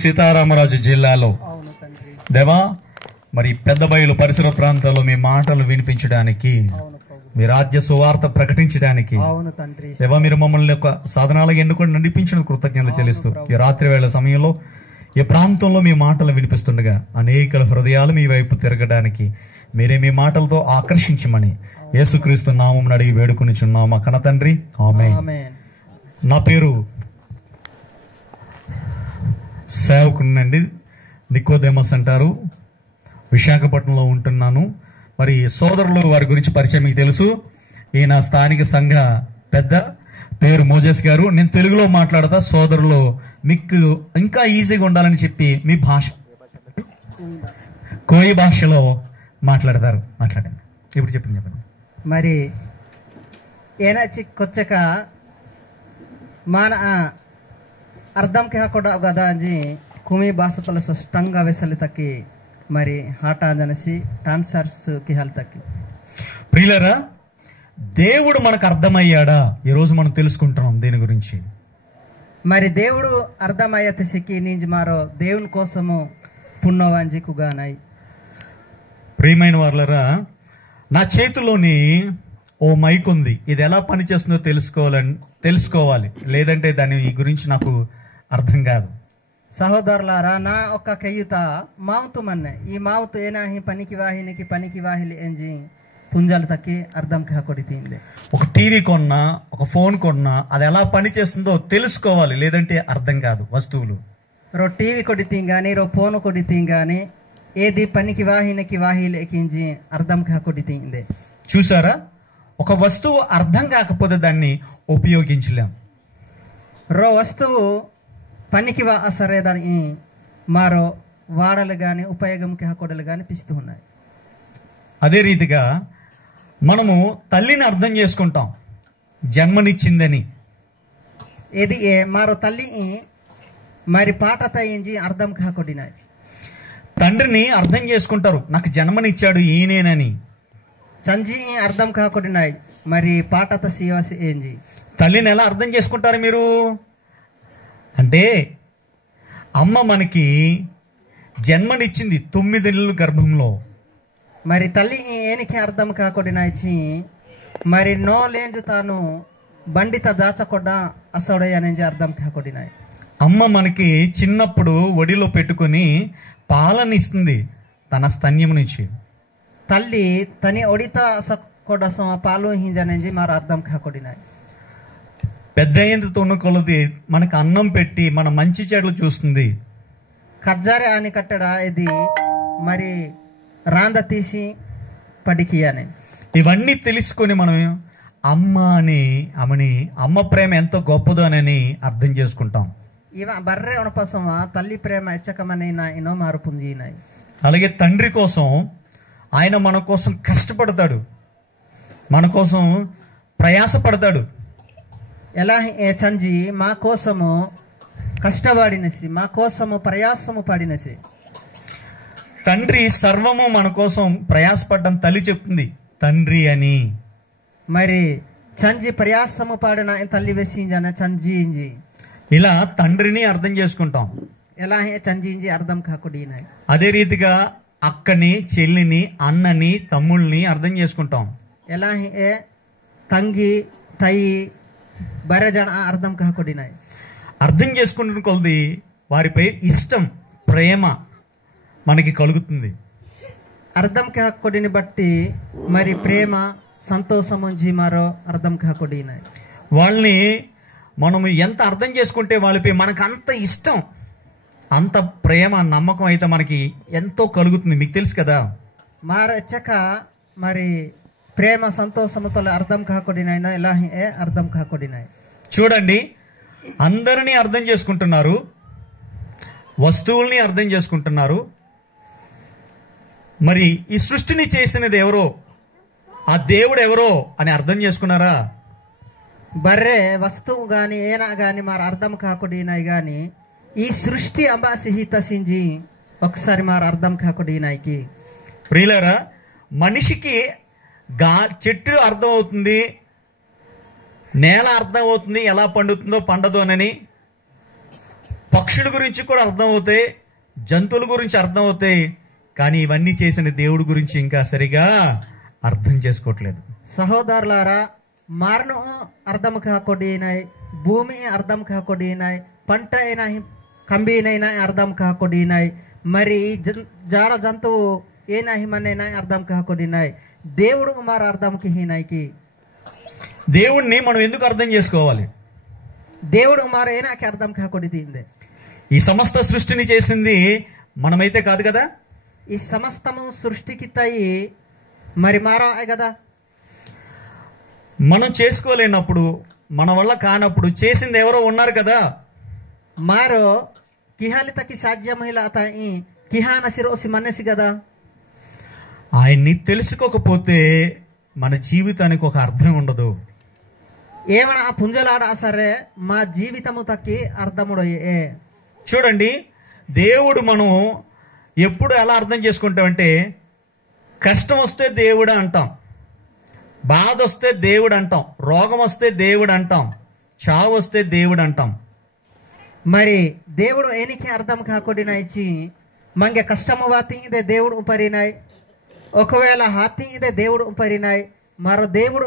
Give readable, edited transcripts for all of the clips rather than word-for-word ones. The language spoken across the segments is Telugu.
సీతారామరాజు జిల్లాలో దేవా మరి పెద్ద బయలు పరిసర ప్రాంతాల్లో మీ మాటలు వినిపించడానికి, మీ రాజ్య సువార్త ప్రకటించడానికి దేవా మీరు మమ్మల్ని ఒక సాధనాలుగా ఎన్నుకొని నడిపించిన కృతజ్ఞతలు చెల్లిస్తూ ఈ రాత్రి వేళ సమయంలో ఈ ప్రాంతంలో మీ మాటలు వినిపిస్తుండగా అనేక హృదయాలు మీ వైపు తిరగడానికి మీరే మీ మాటలతో ఆకర్షించమని యేసుక్రీస్తు నామమున అడిగి వేడుకొనిచున్నాము మా కన్న తండ్రి, ఆమేన్. నా పేరు సేవకుడినండి, నికోదేమస్ అంటారు. విశాఖపట్నంలో ఉంటున్నాను. మరి సోదరులు వారి గురించి పరిచయం మీకు తెలుసు. ఈయన స్థానిక సంఘ పెద్ద, పేరు మోజెస్ గారు. నేను తెలుగులో మాట్లాడతా, సోదరులు మీకు ఇంకా ఈజీగా ఉండాలని చెప్పి మీ భాష కోయి భాషలో మాట్లాడతారు. మాట్లాడండి, ఇప్పుడు చెప్పండి. మరి ఏనాచికొచ్చక మన అర్థంకి ಹಾಕೋಡ ಗದಾಂಜಿ ಕುಮಿ ಭಾಷತಲ ಸ್ಪಷ್ಟంగా వెసలితకి మరి హాట జనసి ట్రాన్స్ఫర్స్ కి హల్తకి. ప్రియులారా, దేవుడు మనకు అర్థమయ్యాడా? ఈరోజు మనం తెలుసుకుంటున్నాం దీని గురించి. మరి దేవుడు అర్థమయ్యతే సిక్కి నింజ్ మారో దేవుని కోసము పున్నవాంజి కుగానాయి. ప్రియమైన వారులారా, నా చేతిలోని ఓ మైక్ ఉంది. ఇది ఎలా పనిచేస్తుందో తెలుసుకోవాలి, లేదంటే దాని గురించి నాకు అర్థం కాదు. సహోదరులారా, నా ఒక్క కయ్యుత మావుతు మన్నే ఈ మావుతు ఏనాహి పనికి వాహిలి ఎంజి పుంజాలు తక్కి అర్థం కాకొడితే. ఒక టీవీ కొన్నా, ఒక ఫోన్ కొన్నా, అది ఎలా పనిచేస్తుందో తెలుసుకోవాలి, లేదంటే అర్థం కాదు. వస్తువులు రో టీవీ కొడితే గానీ, రో ఫోన్ కొడితే గానీ, ఏది పనికి వాహిలి ఎక్కించి అర్థం కాకొడితే. చూసారా, ఒక వస్తువు అర్థం కాకపోతే దాన్ని ఉపయోగించలేం. రో వస్తువు పనికి సరేదాన్ని మారో వాడలు కానీ ఉపయోగంకి హకోడలు కానీ పిస్తూ ఉన్నాయి. అదే రీతిగా మనము తల్లిని అర్థం చేసుకుంటాం, జన్మనిచ్చిందని. ఇది మారో తల్లి మరి పాట తయించి అర్థం కాకొడినాయి. తండ్రిని అర్థం చేసుకుంటారు, నాకు జన్మనిచ్చాడు ఈయనేనని. చంజి అర్థం కాకొడినాయి, మరి పాటత సీవాసి ఏంజి. తల్లిని ఎలా అర్థం చేసుకుంటారు మీరు అంటే, అమ్మ మనకి జన్మనిచ్చింది 9 నెలలు గర్భంలో. మరి తల్లి ఏనికి అర్థం కాకొడినాయి, మరి నో లేంజు తాను బండిత దాచకొడ అసోడయ్యనేంజి అర్థం కాకొడినాయి. అమ్మ మనకి చిన్నప్పుడు ఒడిలో పెట్టుకొని పాలనిస్తుంది తన స్తన్యం నుంచి. తల్లి తని ఒడిత అసకొడసం పాలు హింజనేంజి మరి అర్థం కాకొడినాయి. పెద్ద అయ్యేందుతో కొలది మనకు అన్నం పెట్టి మన మంచి చెడులు చూస్తుంది. కజ్జారే అని కట్టడ ఇది మరి రాంద తీసి పడికి అని. ఇవన్నీ తెలుసుకొని మనం అమ్మ ప్రేమ ఎంతో గొప్పదో అని అర్థం చేసుకుంటాం. ఇవ బర్రె ఉనపసం తల్లి ప్రేమ ఎచ్చకమనైనా ఎన్నో మార్పు జీనాయి. అలాగే తండ్రి కోసం ఆయన మన కోసం కష్టపడతాడు, మన కోసం ప్రయాసపడతాడు. ఎలా చంజి మా కోసము కష్టపడినసి, మా కోసము ప్రయాసము పడినసి. తండ్రి సర్వము మన కోసం ప్రయాసపడ్డం తల్లి చెప్తుంది తండ్రి అని. మరి చంజి ప్రయాసము పాడిన తల్లి వేసింజన చంజి. ఇలా తండ్రిని అర్థం చేసుకుంటాం. ఎలా చంజి అర్థం కాకుడినాయి. అదే రీతిగా అక్కని, చెల్లిని, అన్నని, తమ్ముళ్ళని అర్థం చేసుకుంటాం. ఎలా తంగి తయి బరజన అర్థం కాకుడినాయి. అర్థం చేసుకుంటున్న కొలది వారిపై ఇష్టం, ప్రేమ మనకి కలుగుతుంది. అర్థం కాకొడిని బట్టి మరి ప్రేమ, సంతోషము మరో అర్థం కాకొడినాయి. వాళ్ళని మనం ఎంత అర్థం చేసుకుంటే వాళ్ళపై మనకు అంత ఇష్టం, అంత ప్రేమ, నమ్మకం అయితే మనకి ఎంతో కలుగుతుంది. మీకు తెలుసు కదా. మారచ్చక మరి ప్రేమ సంతోషముతో అర్థం కాకొడినాయినా ఎలా అర్థం కాకొడినాయి. చూడండి, అందరినీ అర్థం చేసుకుంటున్నారు, వస్తువుల్ని అర్థం చేసుకుంటున్నారు. మరి ఈ సృష్టిని చేసినది ఎవరో, ఆ దేవుడు ఎవరో అని అర్థం చేసుకున్నారా? బర్రె వస్తువు గాని ఏనా గాని మరి అర్థం కాకొడినాయి గాని ఈ సృష్టి అంబాసిహిత సింజి ఒకసారి మరి అర్థం కాకొడినాయికి. ప్రియులారా, మనిషికి చెట్టు అర్థం అవుతుంది, నేల అర్థం అవుతుంది, ఎలా పండుతుందో పండదు అని. పక్షుల గురించి కూడా అర్థమవుతాయి, జంతువుల గురించి అర్థమవుతాయి, కానీ ఇవన్నీ చేసిన దేవుడి గురించి ఇంకా సరిగా అర్థం చేసుకోవట్లేదు. సహోదరులారా, మారను అర్థం కాకొడినాయి, భూమి అర్థం కాకొడినాయి, పంట అయినా కంబీనైనా అర్థం కాకొడినాయి, మరి జాడ జంతువు ఏనా హిమనైనా అర్థం కాకొడినాయి. దేవుడు మార అర్థంకి హీనాయికి. దేవుణ్ణి మనం ఎందుకు అర్థం చేసుకోవాలి? దేవుడు మార ఏనాకి అర్థం కాకొడిదిందే. ఈ సమస్త సృష్టిని చేసింది మనమైతే కాదు కదా. ఈ సమస్తము సృష్టికి తయి మరి మారా కదా. మనం చేసుకోలేనప్పుడు, మన వల్ల కానప్పుడు చేసింది ఎవరో ఉన్నారు కదా. మారో కిహాలితకి సాధ్యమహిళ తాయి కిహాన సిరోసి మన్నసి కదా. ఆయన్ని తెలుసుకోకపోతే మన జీవితానికి ఒక అర్థం ఉండదు. ఏమన్నా పుంజలాడ సరే మా జీవితము తక్కి అర్థముడు. చూడండి, దేవుడు మనం ఎప్పుడు ఎలా అర్థం చేసుకుంటామంటే, కష్టం వస్తే దేవుడు అంటాం, బాధ వస్తే దేవుడు అంటాం, రోగం వస్తే దేవుడు అంటాం, చావు వస్తే దేవుడు అంటాం. మరి దేవుడు ఏనికి అర్థం కాకుండా ఇచ్చి మంగే కష్టము వాతి ఇదే దేవుడు ఉపరినాయి, ఒకవేళ హాతి ఇదే దేవుడు ఉపరినాయి, మరో దేవుడు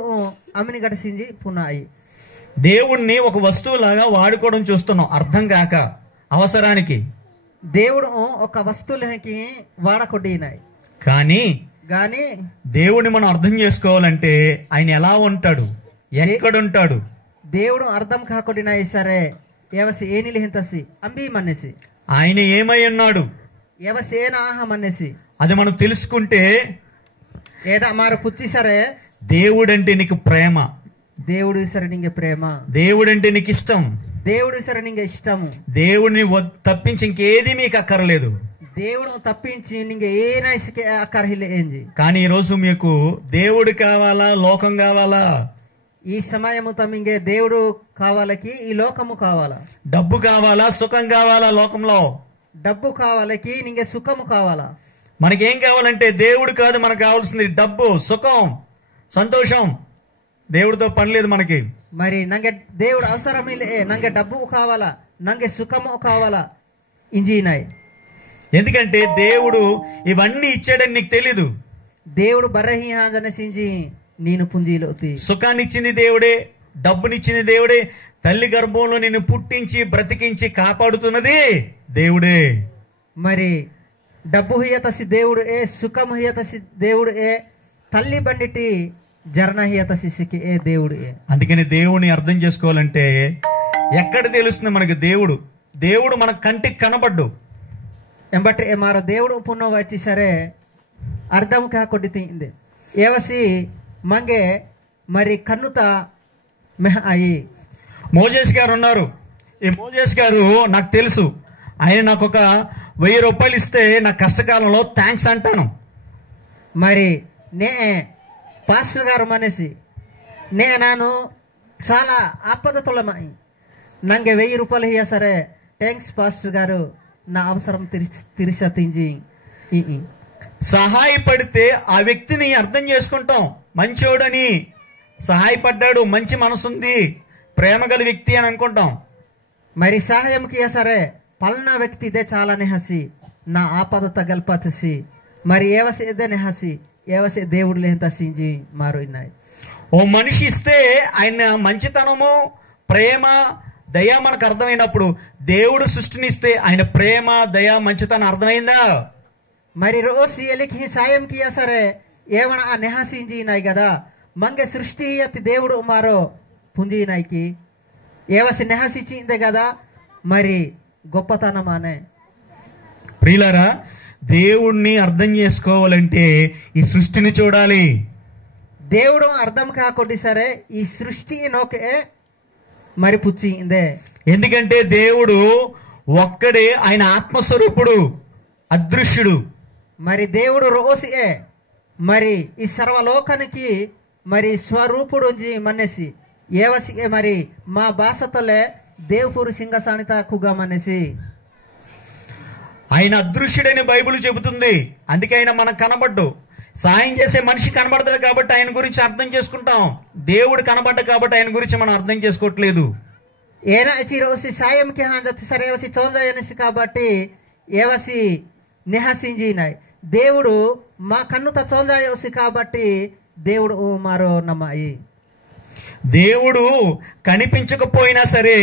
అమ్మిని గడిసింది పునాయి. దేవుణ్ణి ఒక వస్తువులాగా వాడుకోవడం చూస్తున్నాం అర్థం కాక, అవసరానికి. దేవుడు ఒక వస్తువులకి వాడకొడినాయి. కానీ దేవుడిని మనం అర్థం చేసుకోవాలంటే ఆయన ఎలా ఉంటాడు, ఎక్కడుంటాడు, దేవుడు అర్థం కాకొడినాయి సరే ఎవసి ఏనిలి హింతసి అంబి మన్నెసి, ఆయన ఏమై ఉన్నాడు, ఎవసి ఏన ఆహ మన్నెసి, అది మనం తెలుసుకుంటే ఏదా మారు పుచ్చి సరే దేవుడంటే నీకు ప్రేమ, దేవుడు సరే నింగే ప్రేమ, దేవుడంటే నీకు ఇష్టం, దేవుడు సరే నింగే ఇష్టము, దేవుడిని తప్పించి ఇంకేది మీకు అక్కర్లేదు, దేవుడు తప్పించి నింగే ఏనా ఇసుకే అక్కర్హిలే ఏంజి. కానీ ఈరోజు మీకు దేవుడు కావాలా, లోకం కావాలా? ఈ సమయము తమింగే దేవుడు కావాలకి ఈ లోకము కావాలా? డబ్బు కావాలా, సుఖం కావాలా? లోకంలో డబ్బు కావాలకి నింగే సుఖము కావాలా? మనకేం కావాలంటే దేవుడు కాదు, మనకు కావాల్సింది డబ్బు, సుఖం, సంతోషం. దేవుడితో పని లేదు మనకి. మరి నంగే దేవుడు అవసరం నంగే డబ్బు కావాలా, నంగే సుఖము కావాలా ఇంజినాయి. ఎందుకంటే దేవుడు ఇవన్నీ ఇచ్చాడని నీకు తెలీదు. దేవుడు బర్రహించి నేను పుంజీలో సుఖాన్ని ఇచ్చింది దేవుడే, డబ్బునిచ్చింది దేవుడే, తల్లి గర్భంలో నిన్ను పుట్టించి బ్రతికించి కాపాడుతున్నది దేవుడే. మరి డబ్బు హియతసి దేవుడు సుఖం హియతసి దేవుడు తల్లి బండిటి జరణ హియతసికి దేవుడు. అందుకని దేవుని అర్థం చేసుకోవాలంటే ఎక్కడ తెలుస్తుంది మనకి దేవుడు? దేవుడు మన కంటికి కనబడ్డు ఎంబట్టి మార దేవుడు పుణ్యం వచ్చి సరే అర్థం కాకొడితే ఏవసి మంగే మరి కన్నుత మెహ అయి. మోజేస్ గారు ఉన్నారు. ఈ మోజేస్ గారు నాకు తెలుసు, ఆయన నాకు ఒక 1000 రూపాయలు ఇస్తే నా కష్టకాలంలో థ్యాంక్స్ అంటాను. మరి పాస్టర్ గారు మనేసి నేను చాలా ఆపదతులమై నంగే 1000 రూపాయలు ఇయ్య సరే థ్యాంక్స్ పాస్టర్ గారు, నా అవసరం తిరిసతించి సహాయపడితే ఆ వ్యక్తిని అర్థం చేసుకుంటాం, మంచోడని, సహాయపడ్డాడు, మంచి మనసుంది, ప్రేమ గల వ్యక్తి అని అనుకుంటాం. మరి సహాయంకి సరే పల్నా వ్యక్తి ఇదే చాలానే హసి నా ఆపద తగల్పతసి మరి ఏవసి ఇదేనే హసి ఏవసి దేవుడు లేంతసించి మారున్నాయి. ఓ మనిషి ఇస్తే ఆయన మంచితనము, ప్రేమ, దయ మనకు అర్థమైనప్పుడు దేవుడు సృష్టినిస్తే ఆయన ప్రేమ, దయ, మంచితనం అర్థమైందా? మరి రోజు ఎలికి సాయం కియా సరే ఏమన్నా ఆ నెహసించినాయి కదా. మంగే సృష్టి అతి దేవుడు మారో పుంజినాయికి ఏవసి నెహసించిందే కదా. మరి గొప్పతనం అనే ప్రియులారా, దేవుణ్ణి అర్థం చేసుకోవాలంటే ఈ సృష్టిని చూడాలి. దేవుడు అర్థం కాకుండా సరే ఈ సృష్టి నోకే మరి పుచ్చిందే. ఎందుకంటే దేవుడు ఒక్కడే, ఆయన ఆత్మస్వరూపుడు, అదృశ్యుడు. మరి దేవుడు రోజు మరి ఈ సర్వలోకానికి మరి స్వరూపుడు మనేసి ఏవసి మరి మా భాషతోలే దేవుపూరు సింగసానిత కుగా మనేసి ఆయన అదృశ్యుడని బైబిల్ చెబుతుంది. అందుకే ఆయన మనకు కనబడ్డు. సాయం చేసే మనిషి కనబడతాడు కాబట్టి ఆయన గురించి అర్థం చేసుకుంటాం. దేవుడు కనబడ్డ కాబట్టి ఆయన గురించి మనం అర్థం చేసుకోవట్లేదు. ఏనా చిరోసి సాయంకి హాంజతి సరేవసి చోంజయనసి కాబట్టి ఏవసి నెహసింజినాయ్ దేవుడు మా కన్నుత చోంజాయోసి కాబట్టి దేవుడు మారో నమ్మాయి. దేవుడు కనిపించకపోయినా సరే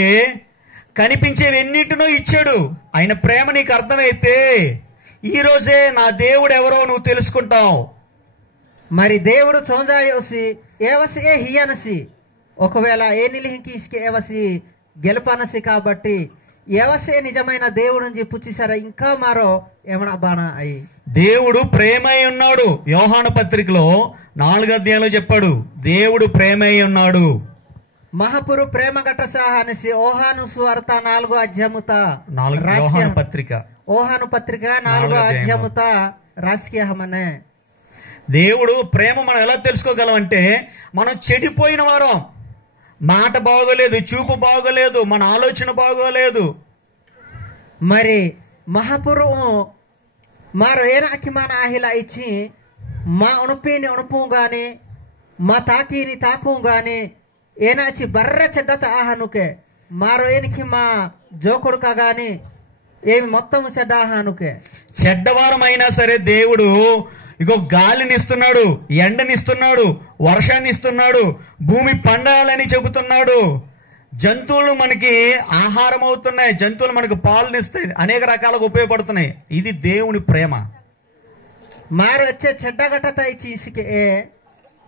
కనిపించేవన్నిటినో ఇచ్చాడు. ఆయన ప్రేమ నీకు అర్థమైతే ఈ రోజే నా దేవుడు ఎవరో నువ్వు తెలుసుకుంటావు. మరి దేవుడు చోంజాయోసి ఏవసి ఏ హియనసి ఒకవేళ ఏ నిలిహింకి ఇసుకే ఏవసి గెలుపనసి కాబట్టి ఏవసే నిజమైన దేవుడు అని పుచ్చిసారా ఇంకా మారో ఏమన్నా బాణ అయి. దేవుడు ప్రేమై ఉన్నాడు. యోహాను పత్రికలో 4వ అధ్యాయంలో చెప్పాడు దేవుడు ప్రేమై ఉన్నాడు. మహాపురు ప్రేమ గట్ట సాహనసి ఓహాను సువార్త 4వ అధ్యాయముత యోహాను పత్రిక ఓహాను పత్రిక 4వ అధ్యాయముత రాజకీయ హమనే. దేవుడు ప్రేమ మనం ఎలా తెలుసుకోగలం అంటే మనం చెడిపోయిన వారం, మాట బాగోలేదు, చూపు బాగోలేదు, మన ఆలోచన బాగోలేదు. మరి మహాపురు మారు ఏనాకి మన ఆహిలా ఇచ్చి మా ఉణుపిని ఉణుపు గాని మా తాకిని తాకు గాని ఏనాచి బర్ర చెడ్డత ఆహానుకే మారు ఏనికి మా జోకుడుక గాని ఏమి మొత్తం చెడ్డ ఆహానుకే. చెడ్డవారం అయినా సరే దేవుడు ఇగో గాలిని ఇస్తున్నాడు, ఎండనిస్తున్నాడు, వర్షాన్ని ఇస్తున్నాడు, భూమి పండాలని చెబుతున్నాడు. జంతువులు మనకి ఆహారం అవుతున్నాయి, జంతువులు మనకు పాలనిస్తాయి, అనేక రకాలుగా ఉపయోగపడుతున్నాయి. ఇది దేవుని ప్రేమ. మారు వచ్చే చెడ్డ గట్టత ఇచ్చి ఇసుకే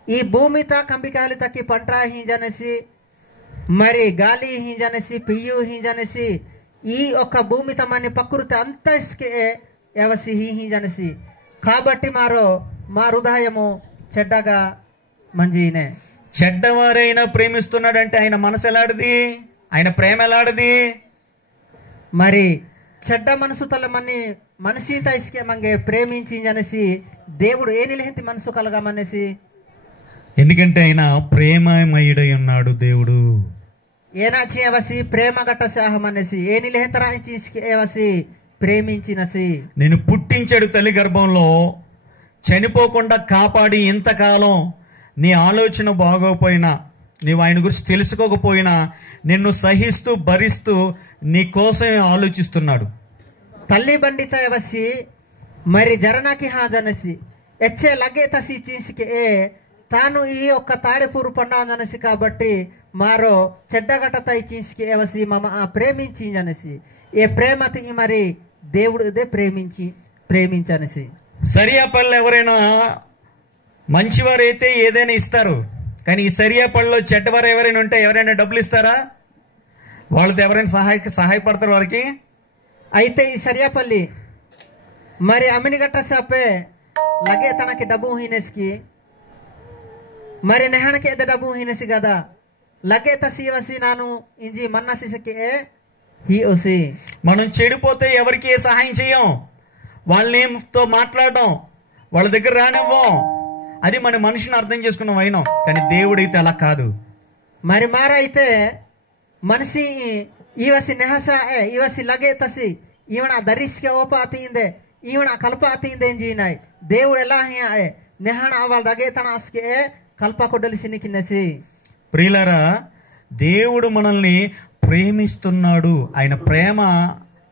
ఈ భూమిత కంబికాలి తక్కి పంట హింజనేసి మరి గాలి హింజనేసి పియ్యు హింజనేసి ఈ ఒక్క భూమిత మన ప్రకృతి అంత ఇసుకే ఎవసి హింజనేసి కాబట్టి మారో మా హృదయము చెడ్డగా మంజినే. చెడ్డవారైనా ప్రేమిస్తున్నాడంటే ఆయన మనసు ఎలాంటిది, ఆయన ప్రేమ ఎలాంటిది? మరి చెడ్డ మనసు తల మన్ని మనసీత ఇసుకే మంగే ప్రేమించింజనేసి దేవుడు ఏ నిలహంతి మనసు కలగమనేసి. ఎందుకంటే ఆయన ప్రేమమయుడై ఉన్నాడు దేవుడు. ఏనాచి ఏవసి ప్రేమ గట్ట సాహం అనేసి ఏ నిలహంతరాయించి ఇసుకే ఏవసి ప్రేమించినసి. నేను పుట్టించాడు తల్లి గర్భంలో, చనిపోకుండా కాపాడి ఇంతకాలం నీ ఆలోచన బాగోపోయినా, నీవు ఆయన గురించి తెలుసుకోకపోయినా నిన్ను సహిస్తూ భరిస్తూ నీ కోసం ఆలోచిస్తున్నాడు. తల్లి బండిత ఎవసి మరి జరనాకి హాజనసి ఎచ్చే లగే తసి చీసికే తాను ఈ ఒక్క తాడెపూరు పండాజనసి కాబట్టి మారో చెడ్డగట్ట తై చీసికే ఎవసి మమ ప్రేమించింజనసి ఏ ప్రేమతి మరి దేవుడు ఇదే ప్రేమించనేసి. సరియాపల్లి ఎవరైనా మంచివారైతే ఏదైనా ఇస్తారు, కానీ ఈ సరియాపల్లిలో చెడ్డవారు ఎవరైనా ఉంటే ఎవరైనా డబ్బులు ఇస్తారా? వాళ్ళతో ఎవరైనా సహాయపడతారు వాళ్ళకి? అయితే ఈ సరియాపల్లి మరి అమ్మినిగట్ట సాపే లగే తనకి డబ్బు హీనెస్కి మరి నెహణకి ఎద డబ్బు హీనెసి కదా లగే తసి వసి నాను ఇంజి మన్నసిసకి హీ ఓసి. మనం చెడిపోతే ఎవరికి ఏ సహాయం చేయం, వాళ్ళతో మాట్లాడడం, వాళ్ళ దగ్గర రానివ్వం. అది మన మనిషిని అర్థం చేసుకున్నాం అయినాం, కానీ దేవుడైతే అలా కాదు. మరి మారైతే మనిషి ఈవసి నెహస ఈవసి లగే తసి ఈవణ దరిస్కే ఓప అతిందే ఈవణ కల్ప అతిందే జీనాయ్ దేవుడు ఎలా నెహణ వాళ్ళ లగే తనస్కే కల్ప కొడ్డలిసినికినసి. ప్రియులారా, దేవుడు మనల్ని ప్రేమిస్తున్నాడు. ఆయన ప్రేమ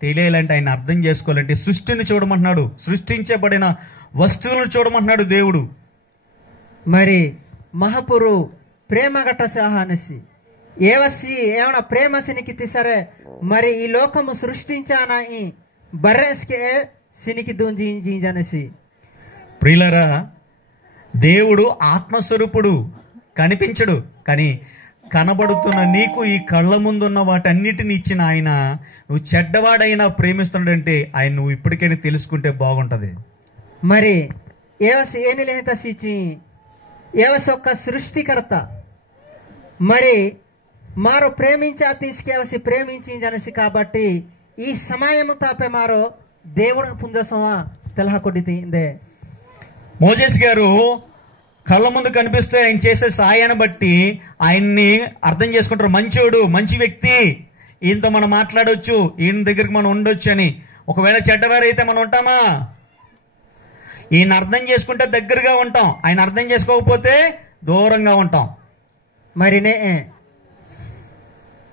తెలియాలంటే, ఆయన అర్థం చేసుకోవాలంటే సృష్టిని చూడమంటున్నాడు, సృష్టించబడిన వస్తువులను చూడమంటున్నాడు దేవుడు. మరి మహాపురు ప్రేమ గట్ట సాహనసి ఏవసి ఏమన్నా ప్రేమసినికి తీసరే మరి ఈ లోకము సృష్టించానా ఈ బర్రెస్కే సినికి దూంజింజనేసి. ప్రియులారా, దేవుడు ఆత్మస్వరూపుడు, కనిపించడు, కానీ కనబడుతున్న నీకు ఈ కళ్ళ ముందున్న వాటన్నిటిని ఇచ్చిన ఆయన నువ్వు చెడ్డవాడైనా ప్రేమిస్తున్నాడంటే ఆయన నువ్వు ఇప్పటికైనా తెలుసుకుంటే బాగుంటది. మరి ఏవసి ఏ నిలహత సిచి ఏవసి ఒక్క సృష్టికర్త మరి మారో ప్రేమించా తీసుకేవసి ప్రేమించింజనసి కాబట్టి ఈ సమయము తాపే మారో దేవుడు పుంజసమా తెలహ కొడితే. మోజేస్ గారు కళ్ళ ముందు కనిపిస్తే ఆయన చేసే సాయాన్ని బట్టి ఆయన్ని అర్థం చేసుకుంటారు. మంచోడు, మంచి వ్యక్తి, ఈయనతో మనం మాట్లాడవచ్చు, ఈయన దగ్గరికి మనం ఉండొచ్చు అని. ఒకవేళ చెడ్డవారైతే మనం ఉంటామా? ఈయన అర్థం చేసుకుంటే దగ్గరగా ఉంటాం, ఆయన అర్థం చేసుకోకపోతే దూరంగా ఉంటాం. మరి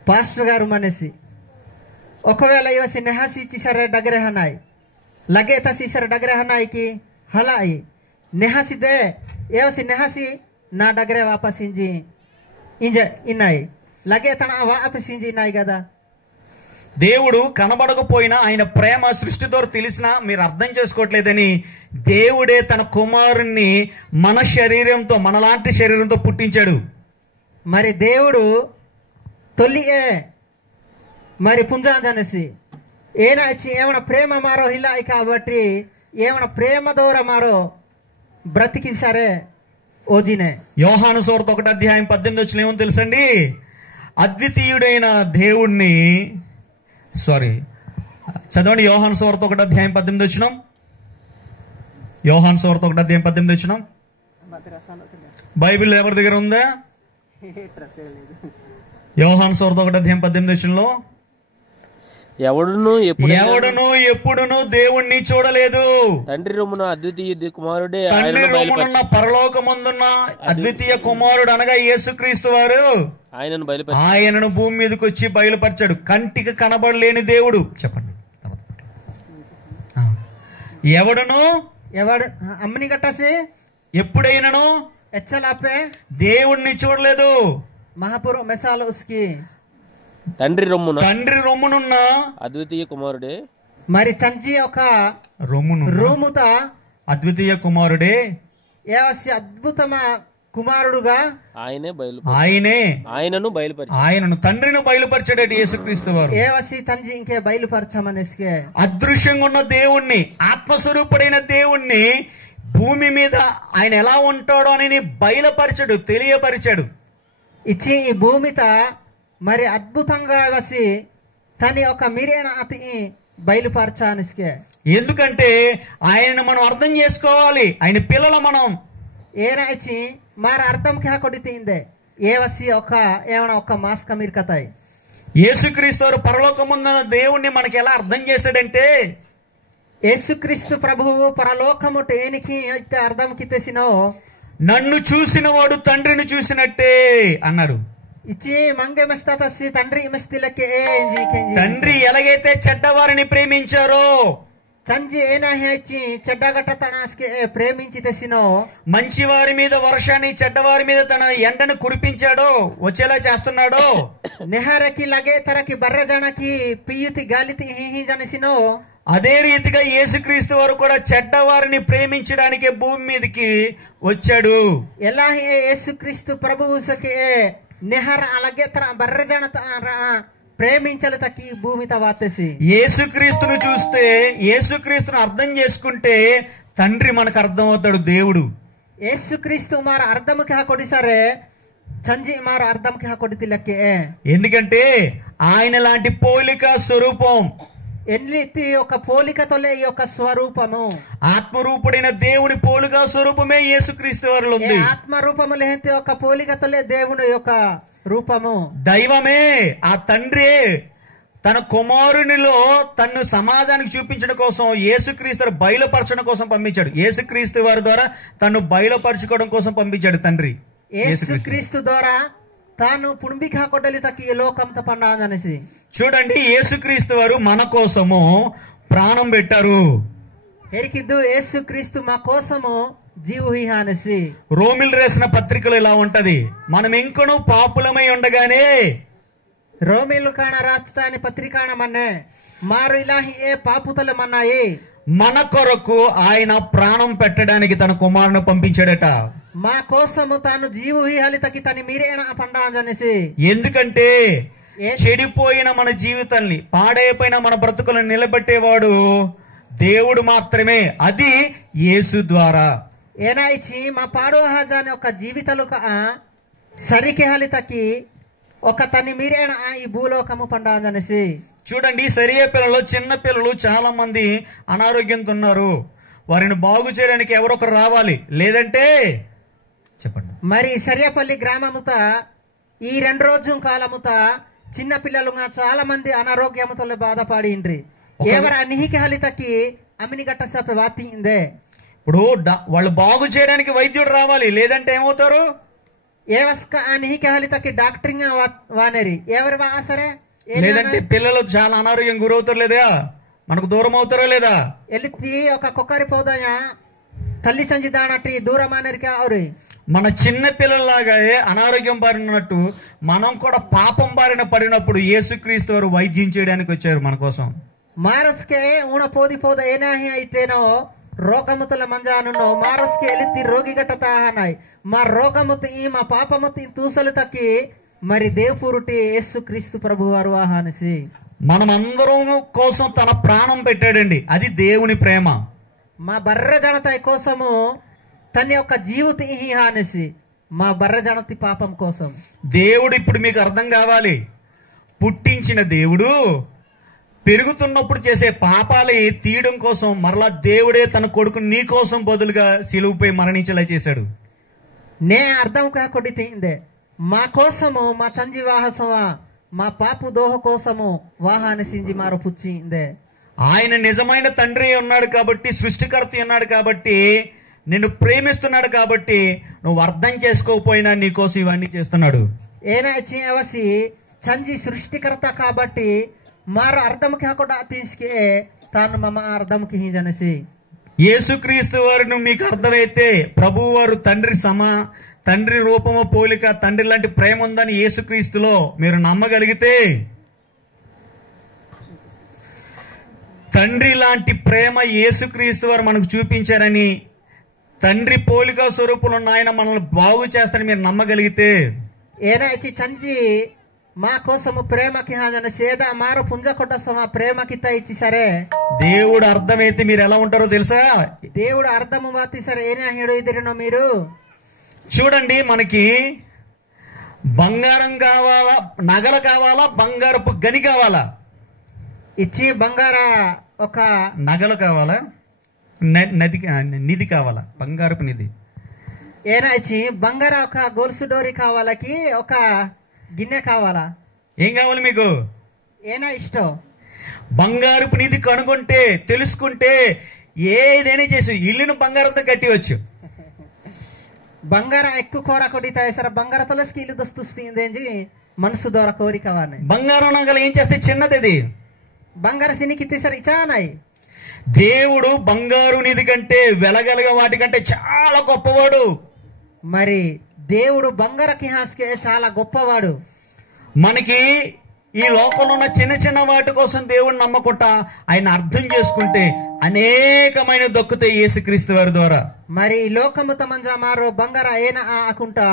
పాస్టర్ గారు మనేసి ఒకవేళ ఇవసి నెహాసి చిసరే డగరే హనాయ్ లగే తసిసరే డగరే హనాయ్ కి హలాయి నెహాసి దే ఏవసి నెహాసి నా డగరే వాపస్ ఇంజి ఇంజ ఇన్నాయి లగే తన వాపస్ ఇంజి ఇన్నాయి కదా. దేవుడు కనబడకపోయినా ఆయన ప్రేమ సృష్టితో తెలిసినా మీరు అర్థం చేసుకోవట్లేదని దేవుడే తన కుమారుణ్ణి మన శరీరంతో, మనలాంటి శరీరంతో పుట్టించాడు. మరి దేవుడు తొలియే మరి పుంజాంజనేసి ఏనా ఇచ్చి ఏమైనా ప్రేమ మారో హిలాయి కాబట్టి ఏమైనా ప్రేమ దూర మారో బ్రతికి సరే ఓజినే. యోహాను సువార్త 1:18 ఏమో తెలుసండి, అద్వితీయుడైన దేవుణ్ణి చదవండి. యోహాను సువార్త 1:18. యోహాను సువార్త 1:18 బైబిల్ ఎవరి దగ్గర ఉందా? యోహాను సువార్త 1:18 ఎవడును ఎప్పుడును దేవుణ్ణి చూడలేదు. తండ్రి రొమ్మున అద్వితీయ కుమారుడే రొమ్మునున్న పరలోకమందున్న అద్వితీయ కుమారుడు అనగా యేసుక్రీస్తు వారు ఆయనను భూమి మీదకి వచ్చి బయలుపరిచాడు. కంటికి కనబడలేని దేవుడు. చెప్పండి. ఎవడును అమ్మని కట్టసి ఎప్పుడైనాను ఎచ్చలాపే దేవుణ్ణి చూడలేదు. మహాపురు మెసాల ఉస్కి తండ్రి రొమ్మునున్న అద్వితీయ కుమారుడే మరి చంచి ఒక రొమ్ముత అద్వితీయ కుమారుడే ఏవసి అద్భుతమ కుమారుడుగా ఆయనను తండ్రిని బయలుపరిచాడు యేసుక్రీస్తు వారు. ఏవసి తండ్రి ఇంకే బయలుపరచమనేసి అదృశ్యంగా ఉన్న దేవుణ్ణి, ఆత్మస్వరూపుడైన దేవుణ్ణి భూమి మీద ఆయన ఎలా ఉంటాడో అని బయలుపరిచాడు, తెలియపరిచాడు. ఇచ్చి ఈ భూమిత మరి అద్భుతంగా వసి తని ఒక మీరేన అతి బయలుపరచానిస్కే. ఎందుకంటే ఆయనను మనం అర్థం చేసుకోవాలి. ఆయన పిల్లల మనం ఏనా ఇచ్చి మరి అర్థంకి కొడితే ఏవసి ఏమైనా ఒక మాస్ కమీర్ కథాయి. యేసుక్రీస్తు వారు పరలోకమున్న దేవుణ్ణి మనకి ఎలా అర్థం చేశాడంటే, యేసుక్రీస్తు ప్రభువు పరలోకము ఏనికి అయితే అర్థంకి తెసినో నన్ను చూసిన వాడు తండ్రిని చూసినట్టే అన్నాడు. ఇచ్చి మంగే మెస్తాసి తండ్రి మెస్తిలకే తండ్రి ఎలాగైతే చెడ్డవారిని ప్రేమించారో సంజి ఏనా ఇచ్చి చెడ్డగట్ట తనస్కి ప్రేమించి తెసినో మంచి వారి మీద వర్షాన్ని, చెడ్డవారి మీద తన ఎండను కురిపించాడో, వచ్చేలా చేస్తున్నాడో నెహరకి లగే తరకి బర్రజనకి పియుతి గాలితి జనసినో అదే రీతిగా యేసుక్రీస్తు వారు కూడా చెడ్డవారిని ప్రేమించడానికి భూమి మీదకి వచ్చాడు. ఎలా యేసుక్రీస్తు ప్రభువు నెహర్ అలాగే తన బర్రజన ప్రేమించలు తక్కి భూమి తవాతేసి యేసుక్రీస్తును చూస్తే, యేసుక్రీస్తును అర్థం చేసుకుంటే తండ్రి మనకు అర్థం అవుతాడు. దేవుడు యేసుక్రీస్తు మార అర్థంకి కొడిసారే సంజి మార అర్థంకి కొడితే లెక్కే. ఎందుకంటే ఆయన లాంటి పోలిక స్వరూపం, ఎన్నితి ఒక పోలికతోలే ఈ యొక్క స్వరూపము, ఆత్మరూపుడైన దేవుని పోలిక స్వరూపమే యేసుక్రీస్తు వారిలో ఉంది. ఆత్మరూపము లేని ఒక పోలికతోలే దేవుని యొక్క రూపము. దైవమే, ఆ తండ్రి తన కుమారునిలో తన్ను సమాజానికి చూపించడం కోసం యేసుక్రీస్తు బయలుపరచడం కోసం పంపించాడు. యేసుక్రీస్తు వారి ద్వారా తను బయలుపరచుకోవడం కోసం పంపించాడు తండ్రి. యేసుక్రీస్తు ద్వారా తాను పుణ్బికా కొట్టలి తక్కి లోకంతో పండాజనేసి. చూడండి, యేసుక్రీస్తు వారు మన కోసము ప్రాణం పెట్టారు. ఎరికిద్దు యేసుక్రీస్తు మా కోసము జీవు అనేసి. రోమిల్ రాసిన పత్రికలు ఇలా ఉంటది, మనం ఇంకను పాపులమై ఉండగానే రోమిలు కాణ రాష్ట్రాన్ని పత్రికాణ మన్నే మారు ఇలాహి ఏ పాపుతలు మన్నాయి మన కొరకు ఆయన ప్రాణం పెట్టడానికి తన కుమారుని పంపించాడట. మా కోసము తాను జీవు హలితకి తని మీరేనా పండాజనేసి. ఎందుకంటే చెడిపోయిన మన జీవితాన్ని, పాడైపోయిన మన బ్రతుకులను నిలబెట్టేవాడు దేవుడు మాత్రమే. అది యేసు ద్వారా. ఏనా ఇచ్చి మా పాడో హాజాని ఒక జీవితాలు సరికి హలితకి ఒక తని మీరేనా ఈ భూలోకము పండాజనేసి. చూడండి, సరియే పిల్లలు, చిన్న పిల్లలు చాలా మంది అనారోగ్యంతో ఉన్నారు. వారిని బాగు చేయడానికి ఎవరొకరు రావాలి, లేదంటే చెప్పండి. మరి సరియపల్లి గ్రామముత ఈ 2 రోజుల కాలముత చిన్న పిల్లలుగా చాలా మంది అనారోగ్యముతో బాధపడిండ్రి. ఎవరు అన్నిహికి హలితకి అమిని గట్ట సప వాతిందే. ఇప్పుడు వాళ్ళు బాగు చేయడానికి వైద్యుడు రావాలి, లేదంటే ఏమవుతారు? ఏవస్క అని కేవలి తక్కి డాక్టరింగ్ వానేరి ఎవరి వా సరే లేదంటే పిల్లలు చాలా అనారోగ్యం గురవుతారు లేదా, మనకు దూరం అవుతారా లేదా? ఎలితి ఒక కొక్కరి పోదాయా తల్లి సంజి దానట్టి దూరం అనేరికా అవురి. మన చిన్న పిల్లల్లాగే అనారోగ్యం బారినట్టు మనం కూడా పాపం బారిన పడినప్పుడు యేసుక్రీస్తు వారు వైద్యం చేయడానికి వచ్చారు మన కోసం. మారస్కే ఊన పోది పోద ఏనాహి అయితేనో రోగముతుల మంజానున్నో మారస్కే ఎలితి రోగి గట్టతాహనాయ్ మా రోగముతి ఈ మా పాపముతి తూసలు తక్కి మరి దేవుపురుటి యేసుక్రీస్తు ప్రభు వారు ఆహానసి మనం అందరం కోసం తన ప్రాణం పెట్టాడండి. అది దేవుని ప్రేమ. మా బర్ర జనత కోసము తన యొక్క జీవిత హానేసి మా బర్ర జనతి పాపం కోసం. దేవుడు ఇప్పుడు మీకు అర్థం కావాలి, పుట్టించిన దేవుడు పెరుగుతున్నప్పుడు చేసే పాపాలు తీయడం కోసం మరలా దేవుడే తన కొడుకుని నీ కోసం బదులుగా సిలువుపై మరణించేలా చేశాడు. నే అర్థం కాకొడి తీయిందే మా కోసము మా చంజి వాహసమా మా పాపు దోహ కోసము వాహాన్ని సింజి మారు పుచ్చిందే. ఆయన నిజమైన తండ్రి ఉన్నాడు కాబట్టి, సృష్టికర్త ఉన్నాడు కాబట్టి, నిన్ను ప్రేమిస్తున్నాడు కాబట్టి నువ్వు అర్థం చేసుకోకపోయినా నీకోసం ఇవన్నీ చేస్తున్నాడు. ఏనా అవసి చంజి సృష్టికర్త కాబట్టి మారు అర్థం కాకుండా తీసుకే తాను మమ అర్థంకి హింజనసి యేసుక్రీస్తు వారిని మీకు అర్థమైతే ప్రభువు వారు తండ్రి రూపము పోలిక తండ్రి లాంటి ప్రేమ ఉందని యేసుక్రీస్తులో మీరు నమ్మగలిగితే, తండ్రి లాంటి ప్రేమ యేసుక్రీస్తు వారు మనకు చూపించారని, తండ్రి పోలిక స్వరూపులు ఉన్న ఆయన మనల్ని బాగు చేస్తారని మీరు నమ్మగలిగితే, ఏనా చంజి మా కోసము ప్రేమకి హాజన సేద మారు పుంజకొట్ట సమా ప్రేమకి ఇచ్చి సరే దేవుడు అర్థమైతే మీరు ఎలా ఉంటారో తెలుసా? దేవుడు అర్థము మాతి సరే ఏనా హేడు ఇదిరినో మీరు చూడండి, మనకి బంగారం కావాలా, నగలు కావాలా, బంగారపు గని కావాలా? ఇచ్చి బంగార ఒక నగలు కావాలా, నిధి కావాలా? బంగారపు నిధి. ఏనా ఇచ్చి బంగార ఒక గొలుసు డోరీ కావాలకి ఒక గిన్నె కావాలా? ఏం కావాలి మీకు? ఏనా ఇష్టం? బంగారపు నిధి కనుగొంటే తెలుసుకుంటే ఏదైనా చేసి ఇల్లును బంగారంతో కట్టివచ్చు. బంగార ఎక్కువ కోర కొడితాయి సరే బంగార తలస్కి ఇల్లు దొస్తుంది మనసు ద్వారా కోరిక వాడిని. బంగారం నగలు ఏం చేస్తే చిన్నది అది. బంగార సినికి సరే ఇచానాయి. దేవుడు బంగారు నిధి కంటే వెలగలగ వాటి కంటే చాలా గొప్పవాడు. మరి దేవుడు బంగారకి హాస్కే చాలా గొప్పవాడు. మనకి ఈ లోకంలో ఉన్న చిన్న చిన్న వాటి కోసం దేవుడిని నమ్మకుండా ఆయన అర్థం చేసుకుంటే అనేకమైన దొక్కుతాయి యేసుక్రీస్తు వారి ద్వారా. మరి లోకము తమంజా మారో బంగార ఏన ఆకుంటా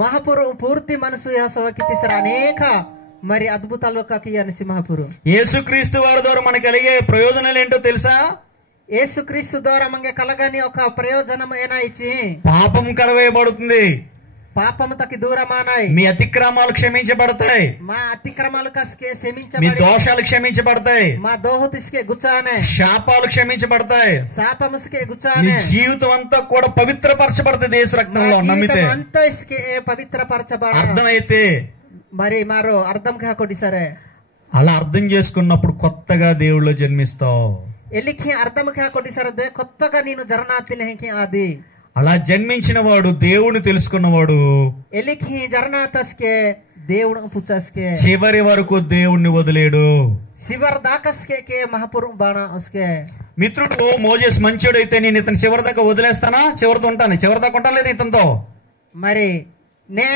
మహాపురు పూర్తి మనసు సవకి తీసర అనేక మరి అద్భుతాలు కాకి అనేసి మహాపురు యేసుక్రీస్తు వారి ద్వారా మనకి కలిగే ప్రయోజనాలు ఏంటో తెలుసా? యేసుక్రీస్తు ద్వారా మనకి కలగని ఒక ప్రయోజనం ఏనా ఇచ్చి పాపం కడవేయబడుతుంది, పాపము తకి దూరమానాయి, మీ అతిక్రమాలు క్షమించబడతాయి, మా అతిక్రమాలు కస్కే మీ క్షమించబడి, దోషాలు క్షమించబడతాయి, మా దోహ తిస్కే గుచ్చానే, శాపాలు క్షమించబడతాయి, శాపముస్కే నీ గుచ్చానే, జీవితం అంతా కూడా పవిత్రపరచబడుతుంది యేసు రక్తంలో నమ్మితే. అంతా ఇస్కే పవిత్రపరచబడ అర్థమైతే మరి మారో అర్థం కాకొడి సరే అలా అర్థం చేసుకున్నప్పుడు కొత్తగా దేవుళ్ళో జన్మిస్తావు. ఎలికి అర్థం కాకొడి సరే కొత్తగా నేను జరనాతిలేకి ఆది అలా జన్మించిన వాడు దేవుని తెలుసుకున్నవాడు ఎలికి జరనాతస్కే దేవుడు పుచ్చస్కే చివరి వరకు దేవుణ్ణి వదిలేడు. శివర్ దాకస్కే మహాపురు బాణ ఉస్కే. మిత్రుడు మోజెస్ మంచోడు అయితే నేను ఇతను చివరి దాకా వదిలేస్తానా? చివరితో ఉంటాను, చివరి దాకా ఉంటాను లేదు ఇతనితో. మరి నే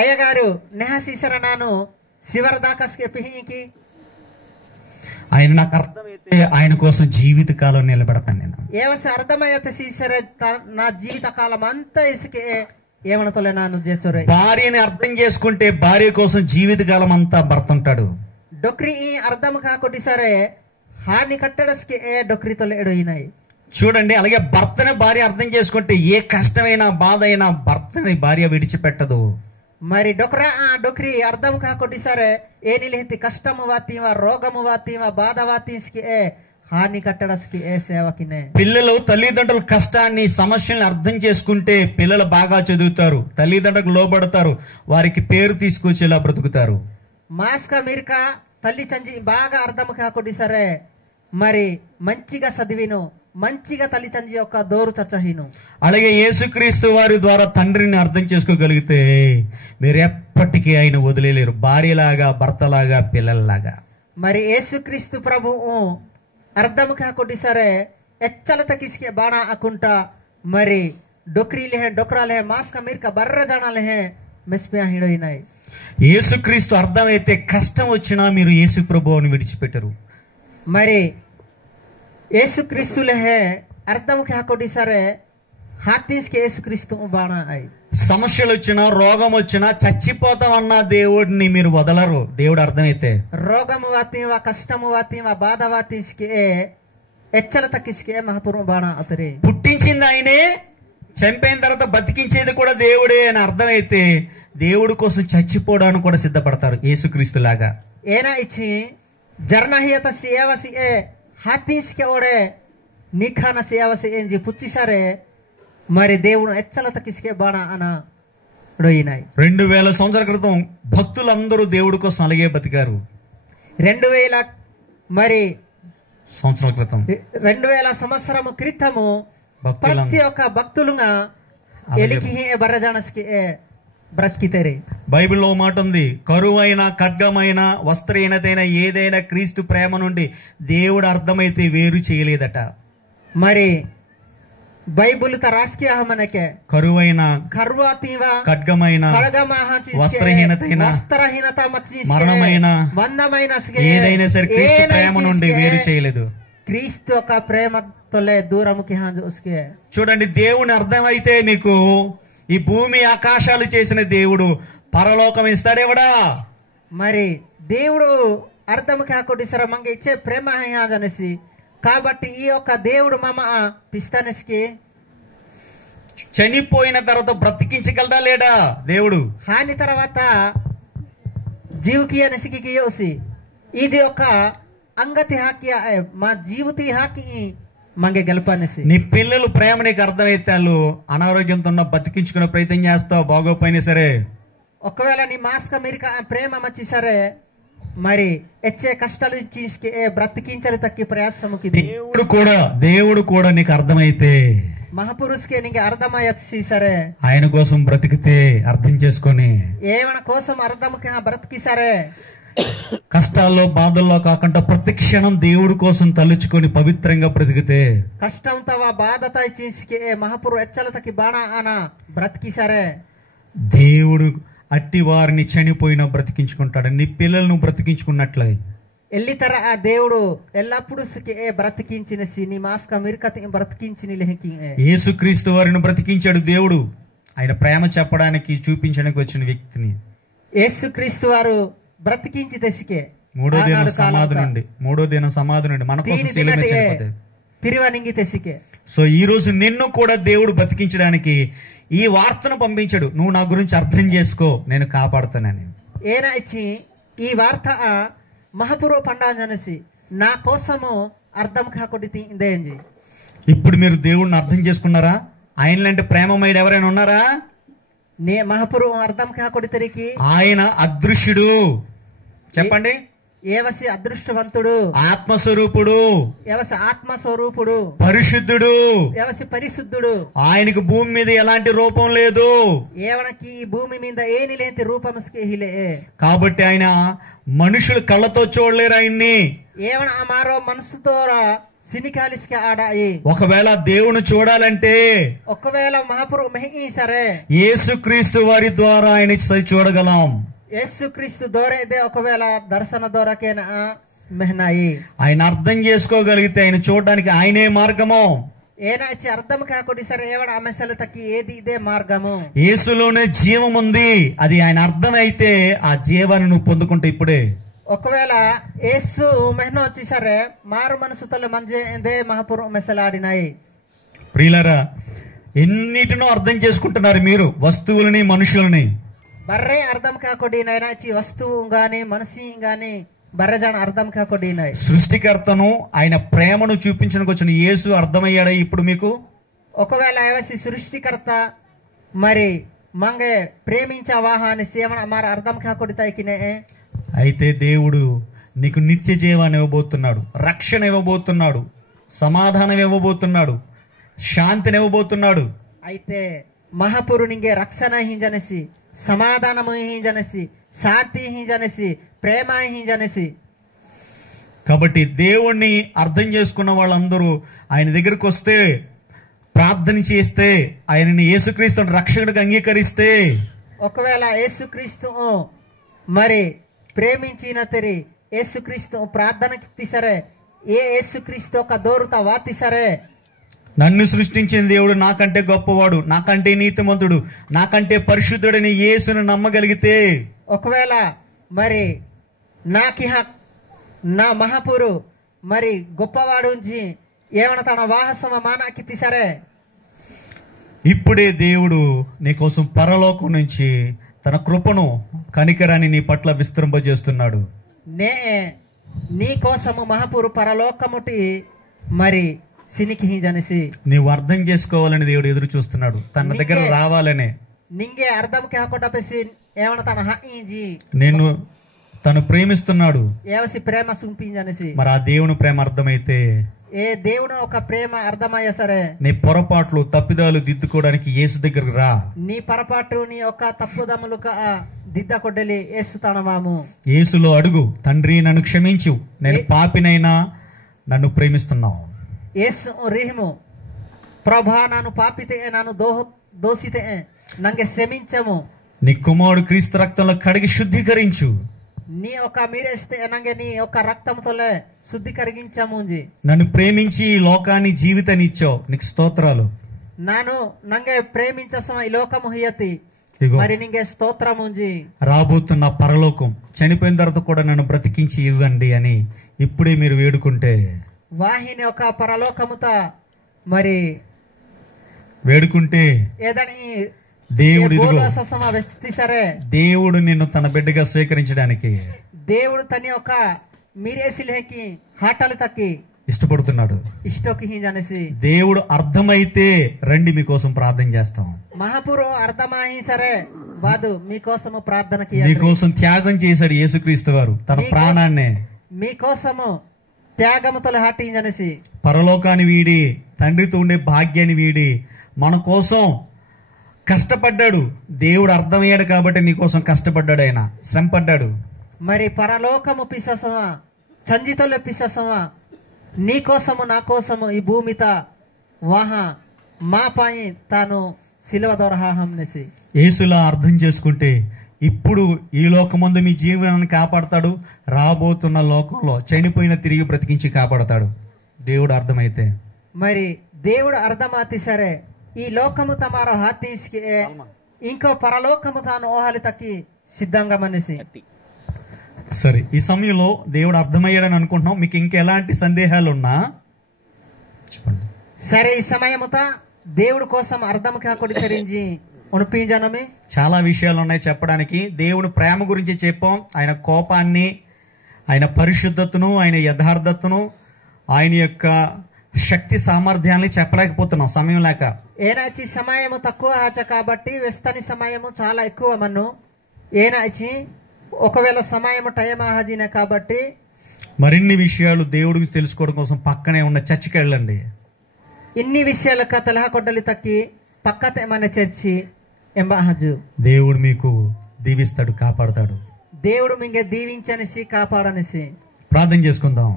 అయ్యగారు నెహసీసర నాను శివర్ దాకస్కే పిహికి ఆయన నాకు అర్థమైతే ఆయన కోసం జీవిత కాలం నిలబెడతాను నేను. ఏవస అర్థమయ్యత సీసరే నా జీవిత కాలం అంతా ఇసుకే ఏమనతోలే నాను చేచోరే. భార్యని అర్థం చేసుకుంటే భార్య కోసం జీవిత కాలం అంతా భర్త ఉంటాడు. డొక్రి ఈ అర్థం కాకొట్టి సరే హాని కట్టడస్కి డొక్రితో లేడోయినాయి. చూడండి, అలాగే భర్తని భార్య అర్థం చేసుకుంటే ఏ కష్టమైనా బాధ అయినా భర్తని భార్య విడిచిపెట్టదు. మరి డొక్రి అర్థం కాకొట్టి సరే ఏ నిలిహితి కష్టము వాతీవా రోగము వాతీవా బాధ వాతీస్కి హాని కట్టడస్కి సేవకినే. పిల్లలు తల్లిదండ్రుల కష్టాన్ని సమస్యల్ని అర్థం చేసుకుంటే పిల్లలు బాగా చదువుతారు, తల్లిదండ్రులకు లోబడతారు, వారికి పేరు తీసుకొచ్చేలా బ్రతుకుతారు. మాస్కా మీర్కా తల్లి చంజి బాగా అర్థం కాకొట్టి సరే మరి మంచిగా చదివిను మంచిగా తల్లిదండ్రి యొక్క దోరు చచ్చహీను. అలాగే యేసుక్రీస్తు వారి ద్వారా తండ్రిని అర్థం చేసుకోగలిగితే మీరు ఎప్పటికీ ఆయన వదిలేలేరు, భార్యలాగా, భర్తలాగా, పిల్లల్లాగా. మరి యేసుక్రీస్తు ప్రభువు అర్థం కాకొట్టి సరే ఎచ్చలత కిసికే బాణా అకుంటా మరి డొక్రీలే డొక్రాలే మాస్క మీర్క బర్ర జానాలే మెస్పియా హిడోయినాయి. యేసుక్రీస్తు అర్థమైతే కష్టం వచ్చినా మీరు యేసు ప్రభువుని విడిచిపెట్టరు. మరి యేసుక్రీస్తులే అర్థం కాకొట్టి సరే హాతీస్కి యేసుక్రీస్తు బాణా అయి. సమస్యలు వచ్చినా, రోగం వచ్చినా, చచ్చిపోతామన్నా దేవుడిని మీరు వదలరు. దేవుడు అర్థమైతే రోగము వాతీవా, కష్టము వాతీవా, బాధ వాతీస్కి ఎచ్చలత కిసికే మహాపురు బాణా అతరే. పుట్టించింది ఆయనే, చంపైన తర్వాత బతికించేది కూడా దేవుడే అని అర్థమైతే దేవుడి కోసం చచ్చిపోవడానికి కూడా సిద్ధపడతారు యేసుక్రీస్తు లాగా. ఏనా ఇచ్చి జర్నహియత సేవసి ఏ హాతీస్కి ఓడే నీఖాన సేవసి ఏంజి పుచ్చిసారే మరి దేవుడు ఎచ్చలత కిసికే బాణ అన డొయినాయి. 2000 సంవత్సరాల క్రితం భక్తులందరూ దేవుడి కోసం అలాగే బతికారు. 2000 మరి సంవత్సరాల క్రితం 2000 సంవత్సరము క్రితము ప్రతి ఒక్క భక్తులుగా ఎలికి బర్రజానస్కి బ్రతికితేరే. బైబిల్లో మాట ఉంది, కరువైన, ఖడ్గమైన, వస్త్రహీనతైన ఏదైనా క్రీస్తు ప్రేమ నుండి దేవుడు అర్థమైతే వేరు చేయలేదట. మరి బైబుల్ రాజకీయ మనకే కరువైన, ఖర్వాతీవా, ఖడ్గమైన, వస్త్రహీనత, మరణమైన, మందమైన ఏదైనా సరే క్రీస్తు ప్రేమ నుండి వేరు చేయలేదు. క్రీస్తు యొక్క ప్రేమతోలే దూరముకి హాంజుస్కే. చూడండి, దేవుని అర్థమైతే మీకు ఈ భూమి ఆకాశాలు చేసిన దేవుడు పరలోకం ఇస్తాడేవడా. మరి దేవుడు అర్థం కాకుండా సరే మంగ ఇచ్చే ప్రేమ అనేసి కాబట్టి ఈ యొక్క దేవుడు మమ పిస్తానెస్కి చనిపోయిన తర్వాత బ్రతికించగలడా లేడా దేవుడు. హాని తర్వాత జీవుకి అనేసికి యోసి ఇది ఒక అంగతి హాకి మా జీవిత హాకి మంగే గెలపనేసి. నీ పిల్లలు ప్రేమ నీకు అర్థమైతే వాళ్ళు అనారోగ్యంతో ఉన్న బతికించుకునే ప్రయత్నం చేస్తావు, బాగోపోయినా సరే. ఒకవేళ నీ మాస్క మీరు ప్రేమ మచ్చి సరే మరి ఎచ్చే కష్టాలు ఇచ్చి బ్రతికించాలి తక్కి ప్రయాసముకి దేవుడు కూడా నీకు అర్థమైతే మహాపురుషుకే నీకు అర్థమయ్యి సరే ఆయన కోసం బ్రతికితే అర్థం చేసుకొని ఏమైనా కోసం అర్థంకి బ్రతికి సరే కష్టాల్లో బాధల్లో కాకుండా ప్రతి క్షణం దేవుడి కోసం తలుచుకొని పవిత్రంగా బ్రతికితే కష్టం తవా బాధత చేసి మహాపురు ఎచ్చలతకి బాణ అన బ్రతికి సరే దేవుడు అట్టి వారిని చనిపోయినా బ్రతికించుకుంటాడు. నీ పిల్లలను బ్రతికించుకున్నట్లే ఎల్లితర ఆ దేవుడు ఎల్లప్పుడు బ్రతికించిన నీ మాస్క మిరకతి బ్రతికించిన యేసుక్రీస్తు వారిని బ్రతికించాడు దేవుడు. ఆయన ప్రేమ చెప్పడానికి చూపించడానికి వచ్చిన వ్యక్తిని యేసుక్రీస్తు వారు బ్రతికించి తెసికే మూడో దినం సమాధి నుండి మన కోసం తిరువనింగి తెసికే. సో ఈ రోజు నిన్ను కూడా దేవుడు బ్రతికించడానికి ఈ వార్తను పంపించాడు. నువ్వు నా గురించి అర్థం చేసుకో, నేను కాపాడుతానని. ఏనా ఇచ్చి ఈ వార్త మహాపురో పండాజనేసి నా కోసము అర్థం కాకుండా. ఇప్పుడు మీరు దేవుడిని అర్థం చేసుకున్నారా? ఆయనలాంటి ప్రేమమయుడు ఎవరైనా ఉన్నారా? నే మహాపురు అర్థం కాకొడితరికి ఆయన అదృశ్యుడు. చెప్పండి. ఏవసి అదృష్టవంతుడు, ఆత్మస్వరూపుడు, ఏవసి ఆత్మస్వరూపుడు, పరిశుద్ధుడు, ఏవసి పరిశుద్ధుడు. ఆయనకు భూమి మీద ఎలాంటి రూపం లేదు. ఏవనకి ఈ భూమి మీద ఏని లేని రూపంస్కేహిలే. కాబట్టి ఆయన మనుషులు కళ్ళతో చూడలేరు ఆయన్ని. ఏవన మారో మనసుతో సినికాలిస్కి ఆడాయి. ఒకవేళ దేవుని చూడాలంటే ఒకవేళ మహాపురు మెహి సరే యేసుక్రీస్తు వారి ద్వారా ఆయన చూడగలం. యేసుక్రీస్తు దోరేదే ఒకవేళ దర్శన దోరకేనా మెహనాయి. ఆయన అర్థం చేసుకోగలిగితే ఆయన చూడడానికి ఆయనే మార్గము. ఏనా అర్థం కాకుండా సరే ఏవడ ఆమెసల తక్కి ఏది ఇదే మార్గము. యేసులోనే జీవం ఉంది. అది ఆయన అర్థమైతే ఆ జీవాన్ని నువ్వు పొందుకుంటే ఇప్పుడే. ఒకవేళ యేసు మెహన వచ్చి సరే మారు మనసుతో మంజే మహాపురు మెసలాడినాయి. ప్రియులారా, ఎన్నిటినో అర్థం చేసుకుంటున్నారు మీరు, వస్తువులని మనుషులని. బర్రే అర్థం కాకుండా వస్తువు గాని మనిషి గాని బర్రెజాన అర్థం కాకుండా సృష్టికర్తను ఆయన ప్రేమను చూపించడానికి వచ్చిన యేసు అర్థమయ్యాడా ఇప్పుడు మీకు? ఒకవేళ ఏవసి సృష్టికర్త మరి మంగే ప్రేమించావాహా అని సేవన మరి అర్థం కాకుండా అయితే దేవుడు నీకు నిత్య జీవాన్ని ఇవ్వబోతున్నాడు, రక్షణ ఇవ్వబోతున్నాడు. సమాధానం ఇవ్వబోతున్నాడు, శాంతిని ఇవ్వబోతున్నాడు. అయితే మహాపురు నింగే రక్షణ హింజనసి, సమాధానము హింజనసి, శాంతి హింజనసి, ప్రేమ హింజనసి. కాబట్టి దేవుణ్ణి అర్థం చేసుకున్న వాళ్ళందరూ ఆయన దగ్గరకు వస్తే, ప్రార్థన చేస్తే, ఆయనని యేసుక్రీస్తుని రక్షకుడిగా అంగీకరిస్తే, ఒకవేళ యేసుక్రీస్తు మరి ప్రేమించిన తెరి యేసుక్రీస్తు ప్రార్థనకి తీసరే, ఏ యేసుక్రీస్తు ఒక దోరుత వాతిసరే, నన్ను సృష్టించిన దేవుడు నాకంటే గొప్పవాడు, నాకంటే నీతిమంతుడు, నాకంటే పరిశుద్ధుడని యేసును నమ్మగలిగితే, ఒకవేళ మరి నాకి నా మహాపురు మరి గొప్పవాడు ఉంచి ఏమన్నా తన వాహసమ మానాకి తీసరే, ఇప్పుడే దేవుడు నీకోసం పరలోకం నుంచి తన కృపను, కనికరాన్ని నీ పట్ల విస్తరింపజేస్తున్నాడు. నీ కోసము మహాపురు పరలోకముటి మరి సినికి హింజనసి. నీవు అర్థం చేసుకోవాలని దేవుడు ఎదురు చూస్తున్నాడు, తన దగ్గర రావాలనే. నింగే అర్థంకి హకొటపేసి ఏమన్నా తన హింజి నిన్ను తను ప్రేమిస్తున్నాడు. ఏవసి ప్రేమ సుంపింజనసి. మరి ఆ దేవుని ప్రేమ అర్థమైతే, ఏ దేవుడు ఒక ప్రేమ అర్థమయ్యా సరే, నీ పొరపాట్లు తప్పిదాలు దిద్దుకోవడానికి యేసు దగ్గరకు రా. నీ పొరపాటు నీ యొక్క తప్పుదమ్ములు దిద్ద కొడ్డలి యేసుతానమాము. యేసులో అడుగు, తండ్రి నన్ను క్షమించు, నేను పాపినైనా నన్ను ప్రేమిస్తున్నావు. యేసు రిహిము, ప్రభా నాను పాపితే నాను దోషితే నంగే క్షమించము. నీ కుమారుడు క్రీస్తు రక్తంలో కడిగి శుద్ధీకరించు. నీ ఒక మీరేస్తే నంగే నీ యొక్క రక్తంతోలే శుద్ధీకరించము. నన్ను ప్రేమించి ఈ లోకాన్ని జీవితాన్ని ఇచ్చావు, నీకు స్తోత్రాలు. నాను నంగే ప్రేమించసం ఈ లోకము హియతి, ఇగో మరి నింగే స్తోత్రము. రాబోతున్న పరలోకం, చనిపోయిన తర్వాత కూడా నన్ను బ్రతికించి ఇవ్వండి అని ఇప్పుడే మీరు వేడుకుంటే, వాహిని ఒక పరలోకముత మరి వేడుకుంటే ఏదని దేవుడు ఇదిగో, సరే దేవుడు నిన్ను తన బిడ్డగా స్వీకరించడానికి దేవుడు తన ఒక మీరేసిలేకి హాటలు తక్కి ఇష్టపడుతున్నాడు. ఇష్టోకి హింజనేసి దేవుడు అర్థమైతే రండి, మీకోసం ప్రార్థన చేస్తాం. మహాపురు అర్థమై సరే వాదు మీకోసము ప్రార్థనకి, మీకోసం త్యాగం చేశాడు యేసుక్రీస్తు వారు తన ప్రాణాన్నే. మీకోసము త్యాగముతో హాటింజనేసి పరలోకాన్ని వీడి, తండ్రితో ఉండే భాగ్యాన్ని వీడి మన కోసం కష్టపడ్డాడు. దేవుడు అర్థమయ్యాడు కాబట్టి నీకోసం కష్టపడ్డాడు, ఆయన శ్రమపడ్డాడు. మరి పరలోకము పిససమా, చంజితోలే పిససమా, నీ కోసము నా కోసము ఈ భూమిత వాహ మా పై తాను సిలువ దొరహాహంనేసి. యేసులా అర్థం చేసుకుంటే ఇప్పుడు ఈ లోకమందు మీ జీవనాన్ని కాపాడతాడు, రాబోతున్న లోకంలో చనిపోయిన తిరిగి బ్రతికించి కాపాడతాడు దేవుడు అర్థమైతే. మరి దేవుడు అర్థమాతి సరే ఈ లోకము తమారో హాతీస్కి ఇంకో పరలోకము తాను ఓహాలి తక్కి సిద్ధంగా మనిషి. సరే, ఈ సమయంలో దేవుడు అర్థమయ్యాడని అనుకుంటున్నాం. మీకు ఇంకెలాంటి సందేహాలు ఉన్నా చెప్పండి. సరే, ఈ సమయముత దేవుడు కోసం అర్థం కాకుండా తెరించి ఉనిపించనమే చాలా విషయాలు ఉన్నాయి చెప్పడానికి. దేవుడు ప్రేమ గురించి చెప్పాం, ఆయన కోపాన్ని, ఆయన పరిశుద్ధతను, ఆయన యథార్థతను, ఆయన యొక్క శక్తి సామర్థ్యాన్ని చెప్పలేకపోతున్నాం సమయం లేక. ఏనాచి సమయము తక్కువ హాచ కాబట్టి వెస్తని సమయము చాలా ఎక్కువ మన్ను. ఏనాచి ఒకవేళ సమయము టైం ఆహాజిన కాబట్టి మరిన్ని విషయాలు దేవుడికి తెలుసుకోవడం కోసం పక్కనే ఉన్న చర్చికి వెళ్ళండి. ఇన్ని విషయాలకు తలహా కొడ్డలి తక్కి పక్కతే మన చర్చి ఎంబాహజు. దేవుడు మీకు దీవిస్తాడు, కాపాడతాడు. దేవుడు మింగే దీవించనిసి కాపాడనిసి. ప్రార్థన చేసుకుందాం.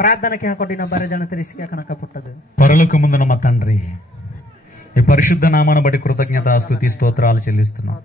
ప్రార్థనకి కొట్టిన బరజన తెలిసి కనుక పుట్టదు. పరలోకమందున్న మా తండ్రి, ఈ పరిశుద్ధ నామాన్ని బట్టి కృతజ్ఞత స్తుతి స్తోత్రాలు చెల్లిస్తున్నాం.